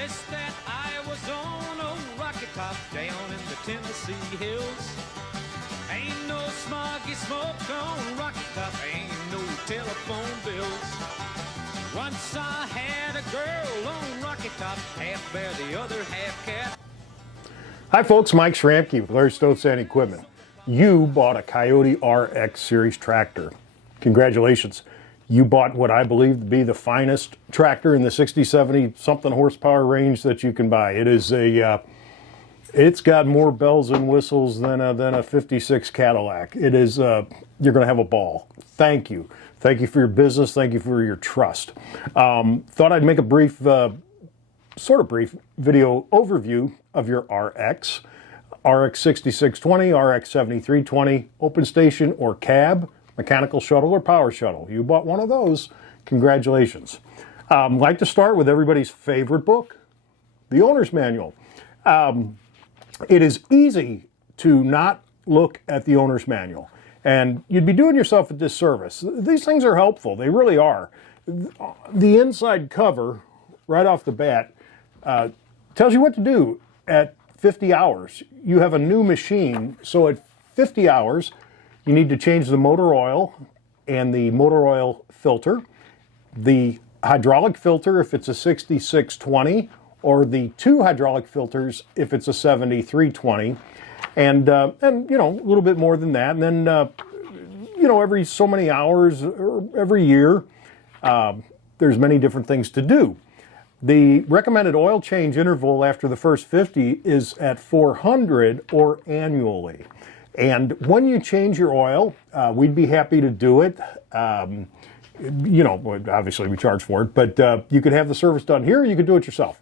West that I was on old Rocky Top down in the Tennessee hills. Ain't no smoggy smoke on Rocky Top, ain't no telephone bills. Once I had a girl on Rocky Top, half bear, the other half cat. Hi folks, Mike Schramke with Larry Stovesand Equipment. You bought a Kioti RX Series tractor. Congratulations. You bought what I believe to be the finest tractor in the 60, 70 something horsepower range that you can buy. It is it's got more bells and whistles than a 56 Cadillac. It is, you're going to have a ball. Thank you. Thank you for your business. Thank you for your trust. Thought I'd make a brief, sort of brief video overview of your RX. RX 6620, RX 7320, open station or cab, mechanical shuttle or power shuttle. You bought one of those. Congratulations. I'd like to start with everybody's favorite book, the owner's manual. It is easy to not look at the owner's manual, and you'd be doing yourself a disservice. These things are helpful. They really are. The inside cover, right off the bat, tells you what to do at 50 hours. You have a new machine, so at 50 hours, you need to change the motor oil and the motor oil filter, the hydraulic filter if it's a 6620, or the two hydraulic filters if it's a 7320, and you know, a little bit more than that. And then you know, every so many hours or every year, there's many different things to do. The recommended oil change interval after the first 50 is at 400 or annually. And when you change your oil, we'd be happy to do it. You know, obviously we charge for it, but you could have the service done here, or you could do it yourself.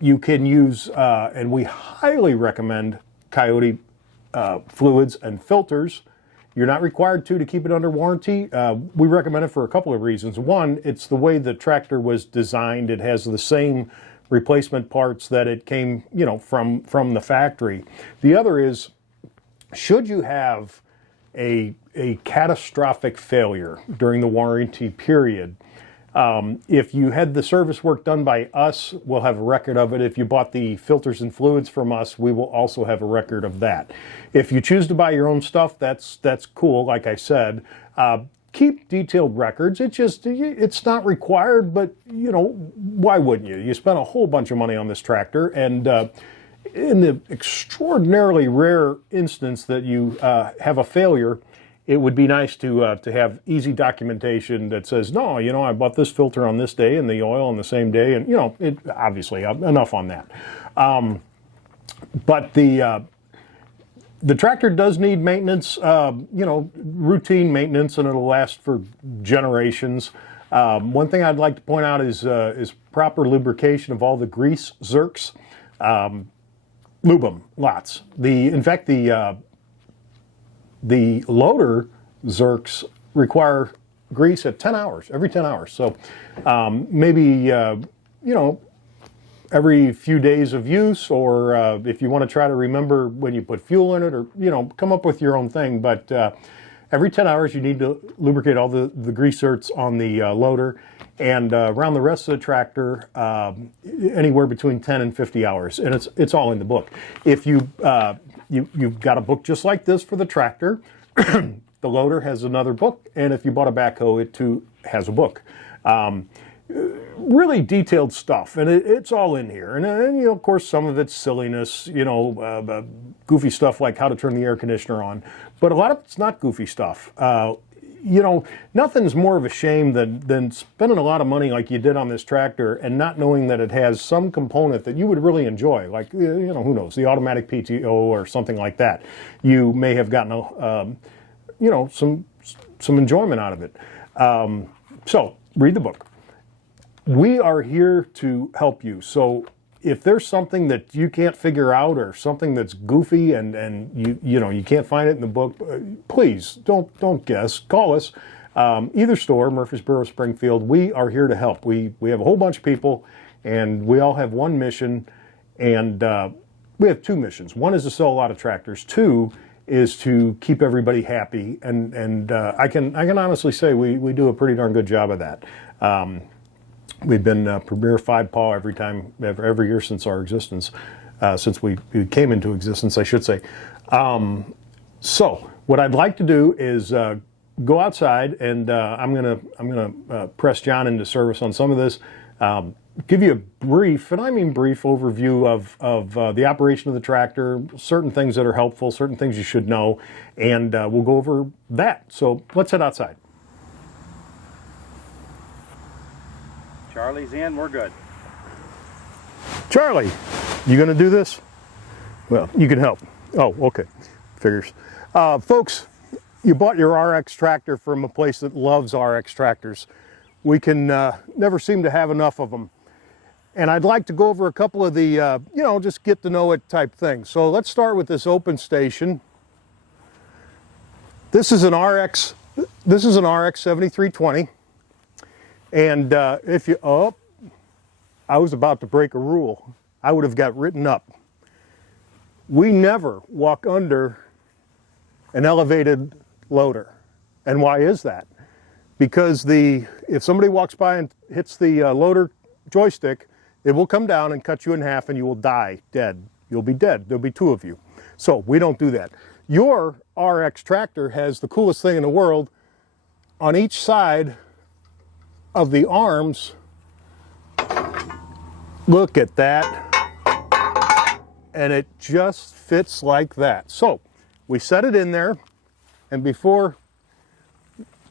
You can use, and we highly recommend Kioti fluids and filters. You're not required to keep it under warranty. We recommend it for a couple of reasons. One, it's the way the tractor was designed. It has the same replacement parts that it came, you know, from the factory. The other is, should you have a catastrophic failure during the warranty period, if you had the service work done by us, we'll have a record of it. If you bought the filters and fluids from us, we will also have a record of that. If you choose to buy your own stuff, that's cool, like I said. Keep detailed records. It's not required, but you know, why wouldn't you? You spent a whole bunch of money on this tractor, and in the extraordinarily rare instance that you have a failure, it would be nice to have easy documentation that says, no, you know, I bought this filter on this day and the oil on the same day, and you know, obviously enough on that. But the tractor does need maintenance, you know, routine maintenance, and it'll last for generations. One thing I'd like to point out is proper lubrication of all the grease zerks. Lube them, lots. In fact, the loader zerks require grease at 10 hours, every 10 hours. So maybe, you know, every few days of use, or if you want to try to remember when you put fuel in it, or, you know, come up with your own thing. But every 10 hours you need to lubricate all the grease zerks on the loader, and around the rest of the tractor, anywhere between 10 and 50 hours. And it's all in the book. If you've got a book just like this for the tractor, the loader has another book, and if you bought a backhoe, it too has a book. Really detailed stuff, and it's all in here. And you know, of course, some of it's silliness, you know, goofy stuff like how to turn the air conditioner on. But a lot of it's not goofy stuff. You know, nothing's more of a shame than spending a lot of money like you did on this tractor and not knowing that it has some component that you would really enjoy, like, you know, who knows, the automatic PTO or something like that. You may have gotten, you know, some enjoyment out of it. So read the book. We are here to help you. So if there's something that you can't figure out, or something that's goofy and you know, you can't find it in the book, please don't guess. Call us. Either store, Murfreesboro, Springfield. We are here to help. We have a whole bunch of people, and we all have one mission, and we have two missions. One is to sell a lot of tractors. Two is to keep everybody happy, and I can honestly say we do a pretty darn good job of that. We've been Premier 5-paw every year since our existence, since we came into existence, I should say. So what I'd like to do is go outside, and I'm gonna press John into service on some of this. Give you a brief, and I mean brief, overview of the operation of the tractor, certain things that are helpful, certain things you should know, and we'll go over that. So let's head outside. Charlie's in, we're good. Charlie, you gonna do this? Well, you can help. Oh, okay, figures. Folks, you bought your RX tractor from a place that loves RX tractors. We can never seem to have enough of them. And I'd like to go over a couple of the, just get to know it type things. So let's start with this open station. This is an RX 7320. And I was about to break a rule. I would have got written up. We never walk under an elevated loader. And why is that? Because if somebody walks by and hits the loader joystick, it will come down and cut you in half and you will die dead. You'll be dead. There'll be two of you. So we don't do that. Your RX tractor has the coolest thing in the world. On each side of the arms, look at that. And it just fits like that. So we set it in there, and before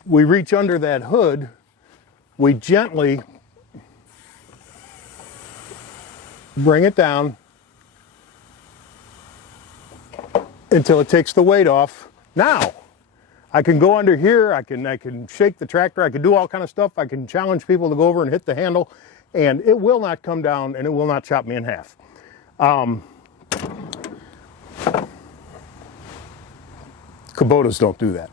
we reach under that hood, we gently bring it down until it takes the weight off. Now, I can go under here, I can shake the tractor, I can do all kind of stuff, I can challenge people to go over and hit the handle, and it will not come down and it will not chop me in half. Kubotas don't do that.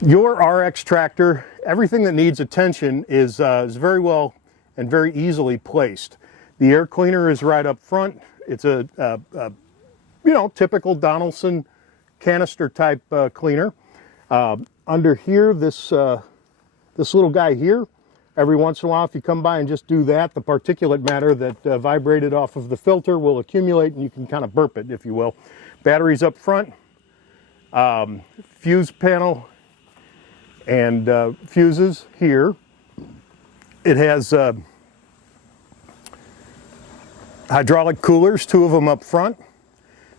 Your RX tractor, everything that needs attention is very well and very easily placed. The air cleaner is right up front. It's a typical Donaldson canister type cleaner. Under here, this little guy here, every once in a while, if you come by and just do that, the particulate matter that vibrated off of the filter will accumulate, and you can kind of burp it, if you will. Batteries up front, fuse panel, and fuses here. It has hydraulic coolers, two of them up front.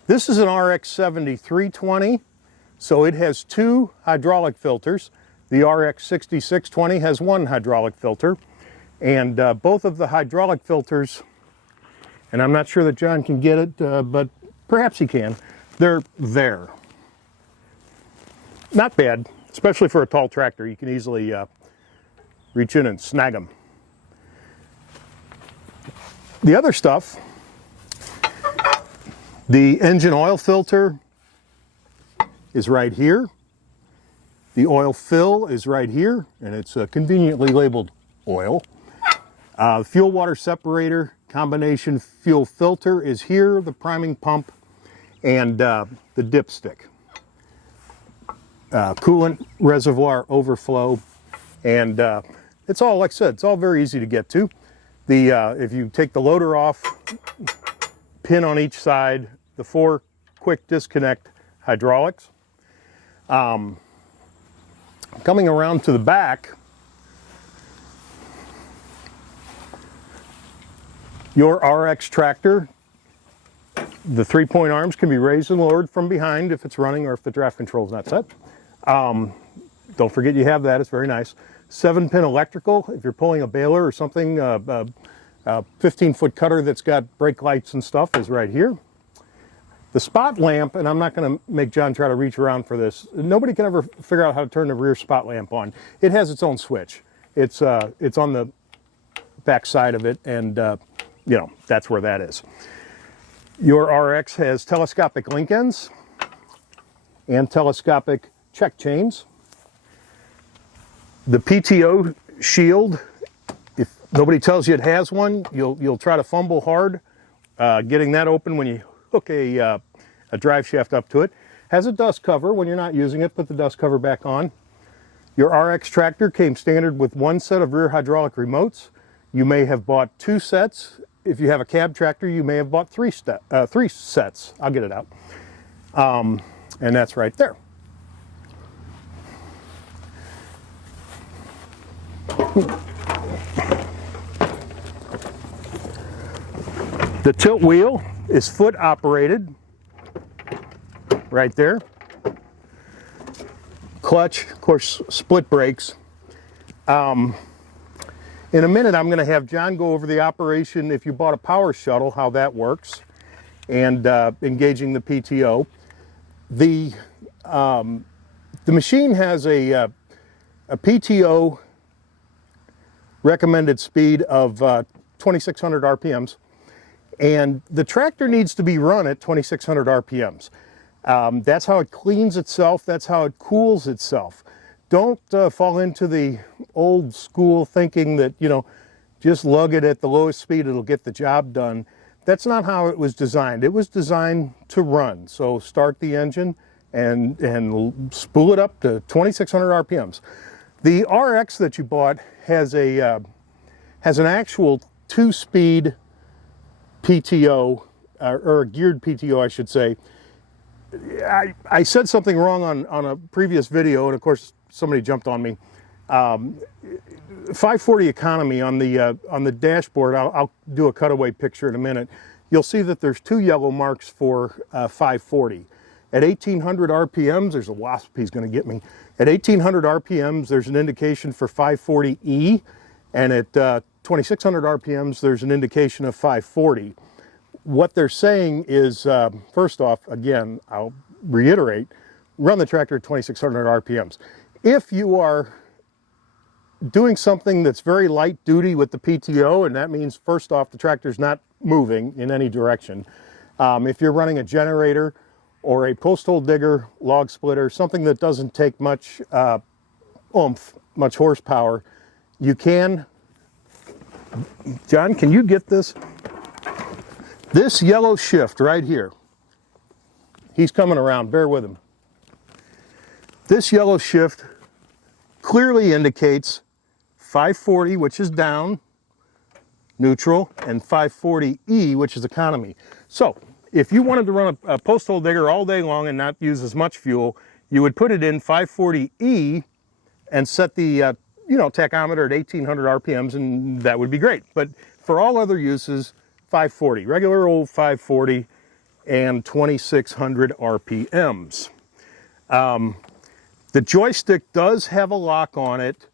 This is an RX 7320, so it has two hydraulic filters. The RX 6620 has one hydraulic filter, and both of the hydraulic filters, and I'm not sure that John can get it, but perhaps he can, they're there. Not bad, especially for a tall tractor. You can easily reach in and snag them. The other stuff, the engine oil filter is right here. The oil fill is right here, and it's conveniently labeled oil. Fuel water separator combination fuel filter is here, the priming pump, and the dipstick. Coolant reservoir overflow, and it's all, like I said, it's all very easy to get to. If you take the loader off, pin on each side, the 4 quick disconnect hydraulics. Coming around to the back, your RX tractor, the 3-point arms can be raised and lowered from behind if it's running or if the draft control is not set. Don't forget you have that, it's very nice. 7-pin electrical, if you're pulling a baler or something, 15-foot cutter that's got brake lights and stuff is right here. The spot lamp, and I'm not going to make John try to reach around for this. Nobody can ever figure out how to turn the rear spot lamp on. It has its own switch. It's on the back side of it, and that's where that is. Your RX has telescopic link ends and telescopic check chains. The PTO shield, if nobody tells you it has one, you'll try to fumble hard getting that open when you hook a drive shaft up to it. Has a dust cover. When you're not using it, put the dust cover back on. Your RX tractor came standard with one set of rear hydraulic remotes. You may have bought 2 sets. If you have a cab tractor, you may have bought 3 sets. I'll get it out. And that's right there. The tilt wheel is foot operated, right there. Clutch, of course, split brakes. In a minute, I'm going to have John go over the operation if you bought a power shuttle, how that works, and engaging the PTO. The machine has a PTO recommended speed of 2,600 RPMs, and the tractor needs to be run at 2,600 RPMs. That's how it cleans itself. That's how it cools itself. Don't fall into the old school thinking that, you know, just lug it at the lowest speed, it'll get the job done. That's not how it was designed. It was designed to run. So start the engine and spool it up to 2,600 RPMs. The RX that you bought has an actual 2-speed PTO, or a geared PTO, I should say. I said something wrong on a previous video, and of course somebody jumped on me. 540 economy on the dashboard. I'll do a cutaway picture in a minute. You'll see that there's 2 yellow marks for 540. At 1,800 RPMs, there's a wasp. He's going to get me. At 1,800 RPMs, there's an indication for 540E, and at 2,600 RPMs, there's an indication of 540. What they're saying is, first off, again, I'll reiterate, run the tractor at 2,600 RPMs. If you are doing something that's very light duty with the PTO, and that means, first off, the tractor's not moving in any direction. If you're running a generator or a post hole digger, log splitter, something that doesn't take much oomph, much horsepower, you can, John, can you get this? This yellow shift right here, he's coming around, bear with him. This yellow shift clearly indicates 540, which is down, neutral, and 540E, which is economy. So if you wanted to run a post hole digger all day long and not use as much fuel, you would put it in 540E and set the tachometer at 1,800 RPMs, and that would be great. But for all other uses, 540, regular old 540 and 2,600 RPMs. The joystick does have a lock on it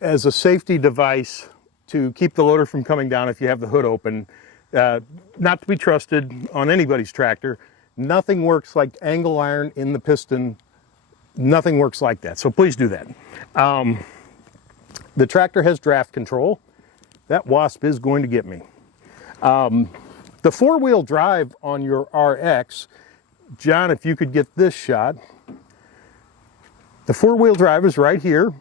as a safety device to keep the loader from coming down if you have the hood open. Not to be trusted on anybody's tractor. Nothing works like angle iron in the piston. Nothing works like that, so please do that. The tractor has draft control. That wasp is going to get me. The 4-wheel drive on your RX, John, if you could get this shot. The 4-wheel drive is right here.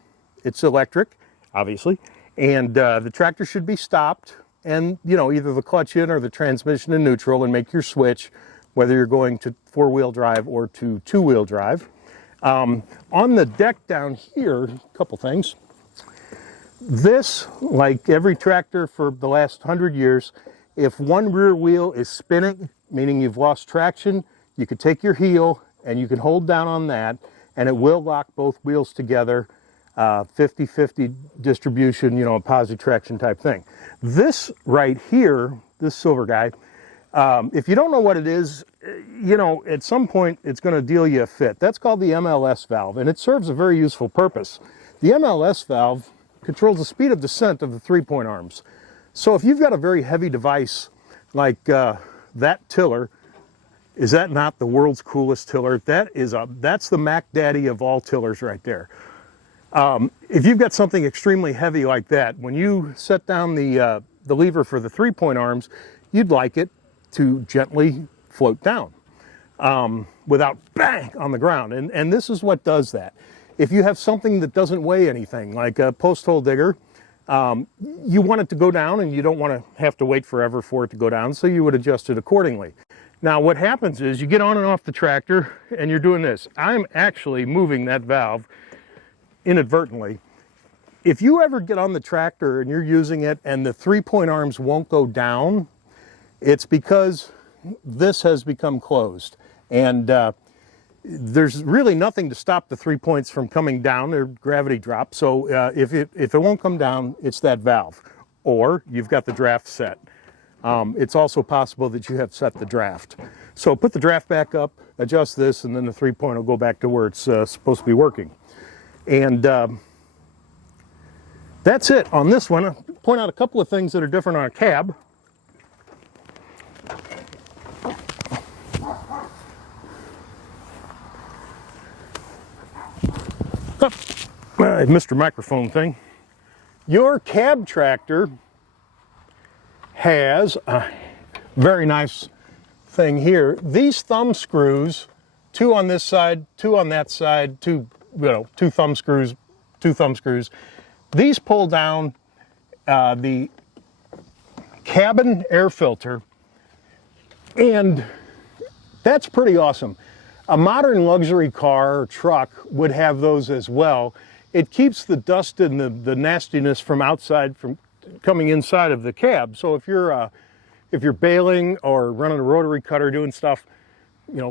It's electric, obviously, and the tractor should be stopped, and either the clutch in or the transmission in neutral, and make your switch, whether you're going to 4-wheel drive or to 2-wheel drive. On the deck down here, a couple things. This, like every tractor for the last 100 years, if one rear wheel is spinning, meaning you've lost traction, you could take your heel and you can hold down on that, and it will lock both wheels together, 50-50 distribution, a positive traction type thing. This right here, this silver guy, if you don't know what it is, at some point it's going to deal you a fit. That's called the MLS valve, and it serves a very useful purpose. The MLS valve controls the speed of descent of the 3-point arms. So if you've got a very heavy device like that tiller, is that not the world's coolest tiller? That's the Mac Daddy of all tillers right there. If you've got something extremely heavy like that, when you set down the lever for the 3-point arms, you'd like it to gently float down without bang on the ground. And this is what does that. If you have something that doesn't weigh anything, like a post hole digger, you want it to go down, and you don't want to have to wait forever for it to go down, so you would adjust it accordingly. Now what happens is you get on and off the tractor and you're doing this. I'm actually moving that valve inadvertently. If you ever get on the tractor and you're using it and the 3-point arms won't go down, it's because this has become closed. And there's really nothing to stop the 3 points from coming down. They're gravity drop. So if it won't come down, it's that valve. Or you've got the draft set. It's also possible that you have set the draft. So put the draft back up, adjust this, and then the 3-point will go back to where it's supposed to be working. And that's it on this one. I'll point out a couple of things that are different on a cab. Mr. Microphone thing. Your cab tractor has a very nice thing here. These thumb screws, 2 on this side, 2 on that side, 2 thumb screws, 2 thumb screws. These pull down the cabin air filter, and that's pretty awesome. A modern luxury car or truck would have those as well. It keeps the dust and the nastiness from outside from coming inside of the cab. So if you're baling or running a rotary cutter, doing stuff,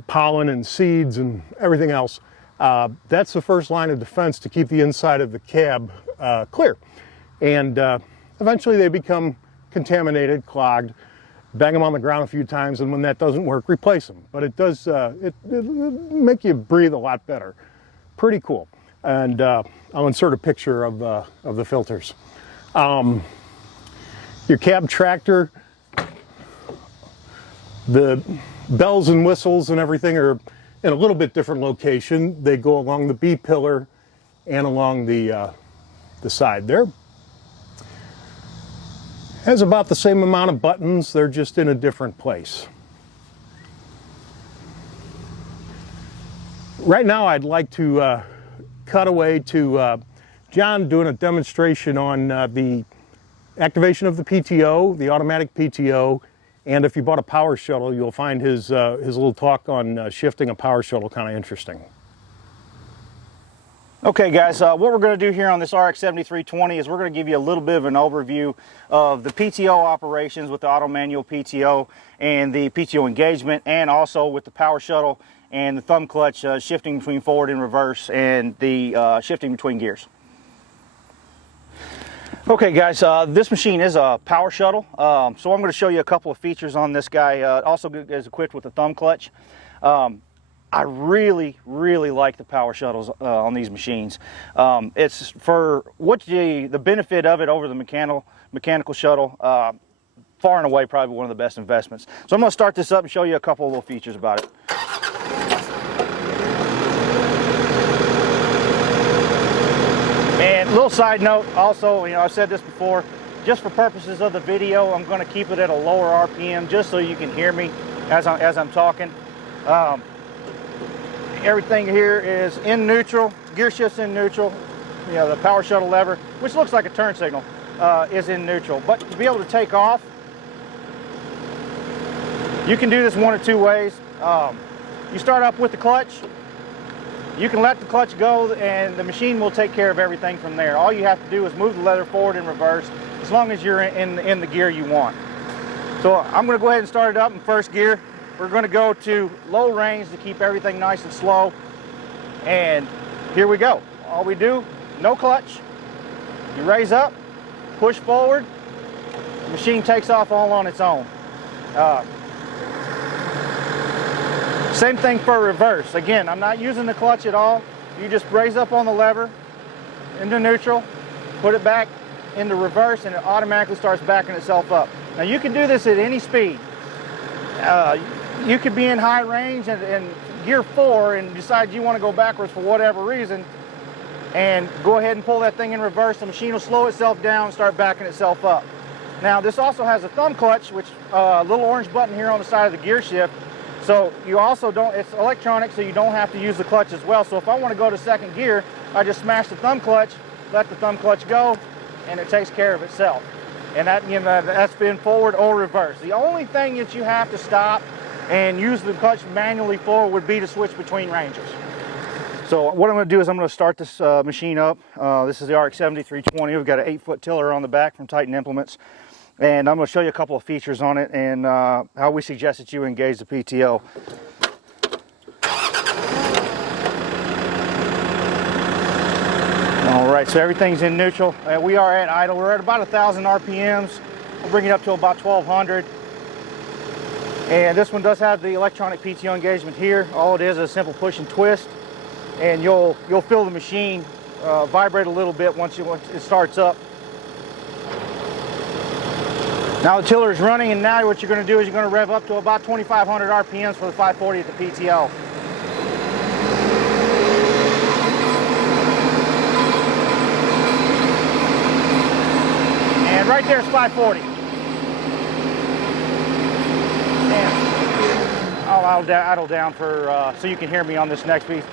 pollen and seeds and everything else, that's the first line of defense to keep the inside of the cab clear. And eventually they become contaminated, clogged. Bang them on the ground a few times, and when that doesn't work, replace them. But it does it make you breathe a lot better. Pretty cool. And I'll insert a picture of the filters. Your cab tractor, the bells and whistles and everything are in a little bit different location. They go along the B pillar and along the side there. Has about the same amount of buttons, they're just in a different place. Right now I'd like to cut away to John doing a demonstration on the activation of the PTO, the automatic PTO, and if you bought a power shuttle, you'll find his little talk on shifting a power shuttle kind of interesting. Okay guys, what we're going to do here on this RX 7320 is we're going to give you a little bit of an overview of the PTO operations with the auto manual PTO and the PTO engagement, and also with the power shuttle and the thumb clutch shifting between forward and reverse, and the shifting between gears. Okay guys, this machine is a power shuttle, so I'm going to show you a couple of features on this guy. Also is equipped with a thumb clutch. I really like the power shuttles on these machines. It's for what the benefit of it over the mechanical shuttle, far and away probably one of the best investments. So I'm going to start this up and show you a couple of little features about it. And a little side note also, I've said this before, just for purposes of the video, I'm going to keep it at a lower RPM just so you can hear me as I'm talking. Everything here is in neutral, gear shift's in neutral. The power shuttle lever, which looks like a turn signal, is in neutral. But to be able to take off, you can do this one of two ways. You start up with the clutch. You can let the clutch go and the machine will take care of everything from there. All you have to do is move the lever forward and reverse as long as you're in the gear you want. So I'm going to go ahead and start it up in first gear. We're going to go to low range to keep everything nice and slow. And here we go. All we do, no clutch. You raise up, push forward, the machine takes off all on its own. Same thing for reverse. Again, I'm not using the clutch at all. You just raise up on the lever into neutral, put it back into reverse, and it automatically starts backing itself up. Now you can do this at any speed. You could be in high range and gear 4 and decide you want to go backwards for whatever reason, and go ahead and pull that thing in reverse. The machine will slow itself down and start backing itself up. Now this also has a thumb clutch, which a little orange button here on the side of the gear shift. So you also don't, it's electronic, so you don't have to use the clutch as well. So if I want to go to second gear, I just smash the thumb clutch, let the thumb clutch go, and it takes care of itself. And that, that's been forward or reverse. The only thing that you have to stop and use the clutch manually for would be to switch between ranges. So what I'm going to do is I'm going to start this machine up. This is the RX-7320. We've got an 8-foot tiller on the back from Titan Implements. And I'm going to show you a couple of features on it and how we suggest that you engage the PTO. All right, so everything's in neutral. We are at idle. We're at about 1,000 RPMs. We'll bring it up to about 1,200. And this one does have the electronic PTO engagement here. All it is a simple push and twist. And you'll feel the machine vibrate a little bit once it starts up. Now the tiller is running, and now what you're going to do is you're going to rev up to about 2,500 RPMs for the 540 at the PTO. And right there's 540. And I'll idle down for so you can hear me on this next piece.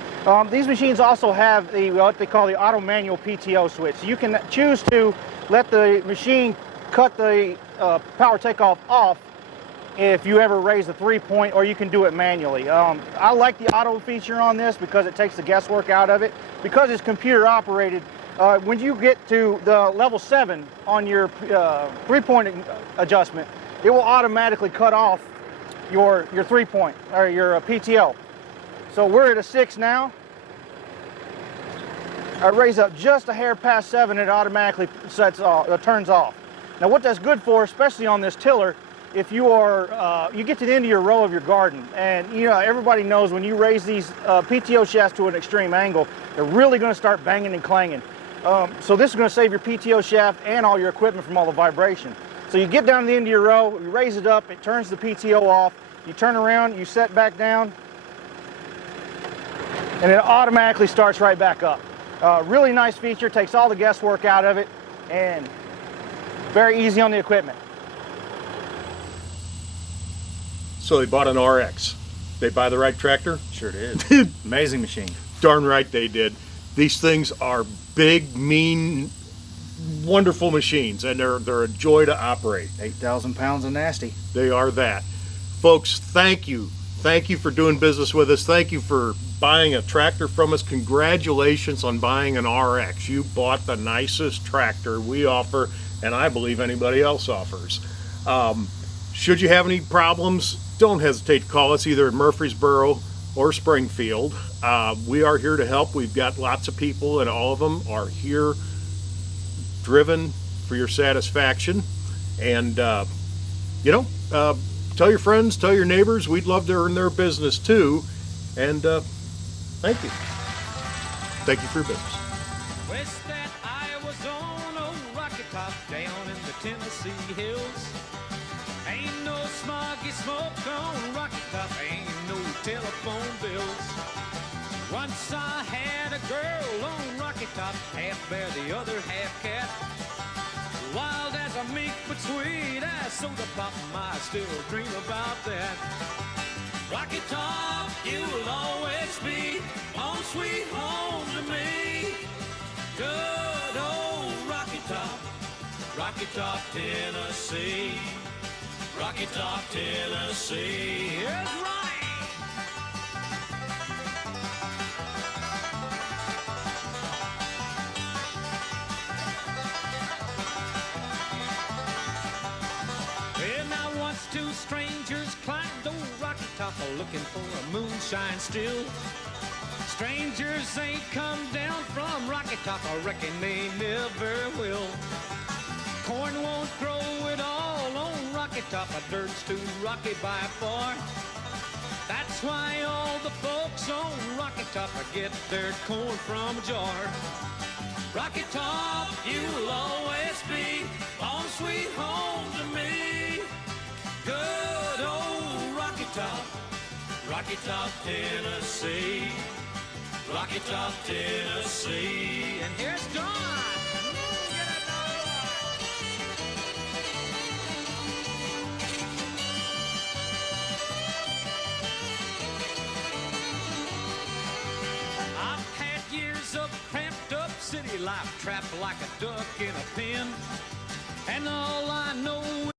These machines also have what they call the auto manual PTO switch. So you can choose to let the machine cut the power takeoff off if you ever raise the 3-point, or you can do it manually. I like the auto feature on this because it takes the guesswork out of it. Because it's computer operated, when you get to the level 7 on your 3-point adjustment, it will automatically cut off your 3-point or your PTO. So we're at a 6 now. I raise up just a hair past 7, it automatically turns off. Now what that's good for, especially on this tiller, if you are, you get to the end of your row of your garden, and you know, everybody knows when you raise these PTO shafts to an extreme angle, they're really going to start banging and clanging. So this is going to save your PTO shaft and all your equipment from all the vibration. So you get down to the end of your row, you raise it up, it turns the PTO off, you turn around, you set back down, and it automatically starts right back up. Really nice feature, takes all the guesswork out of it, and very easy on the equipment. So they bought an RX. They buy the right tractor? Sure did. Amazing machine. Darn right they did. These things are big, mean, wonderful machines, and they're a joy to operate. 8,000 pounds of nasty. They are that. Folks, thank you. Thank you for doing business with us. Thank you for buying a tractor from us. Congratulations on buying an RX. You bought the nicest tractor we offer, and I believe anybody else offers. Should you have any problems, don't hesitate to call us either at Murfreesboro or Springfield. We are here to help. We've got lots of people, and all of them are here driven for your satisfaction. And tell your friends, tell your neighbors. We'd love to earn their business too. And thank you. Thank you for your business. West that Iowa's on old Rocky Top down in the Tennessee hills. Ain't no smoggy smoke on Rocky Top, ain't no telephone bills. Once I had a girl on Rocky Top, half bear, the other half cat. Wild as a mink, but sweet as soda pop, I still dream about that. Rocky Top, you'll always be home sweet home to me. Good old Rocky Top, Tennessee. Rocky Top, Tennessee. That's right. Well, now once two strangers climbed old Rocky Top looking for a moonshine still. Strangers ain't come down from Rocky Top, I reckon they never will. Corn won't grow at all on Rocky Top, a dirt's too rocky by far. That's why all the folks on Rocky Top get their corn from a jar. Rocky Top, you'll always be home sweet home to me. Good old Rocky Top, Tennessee. Rocky Top, Tennessee. And here's John. I've had years of cramped up city life, trapped like a duck in a pen. And all I know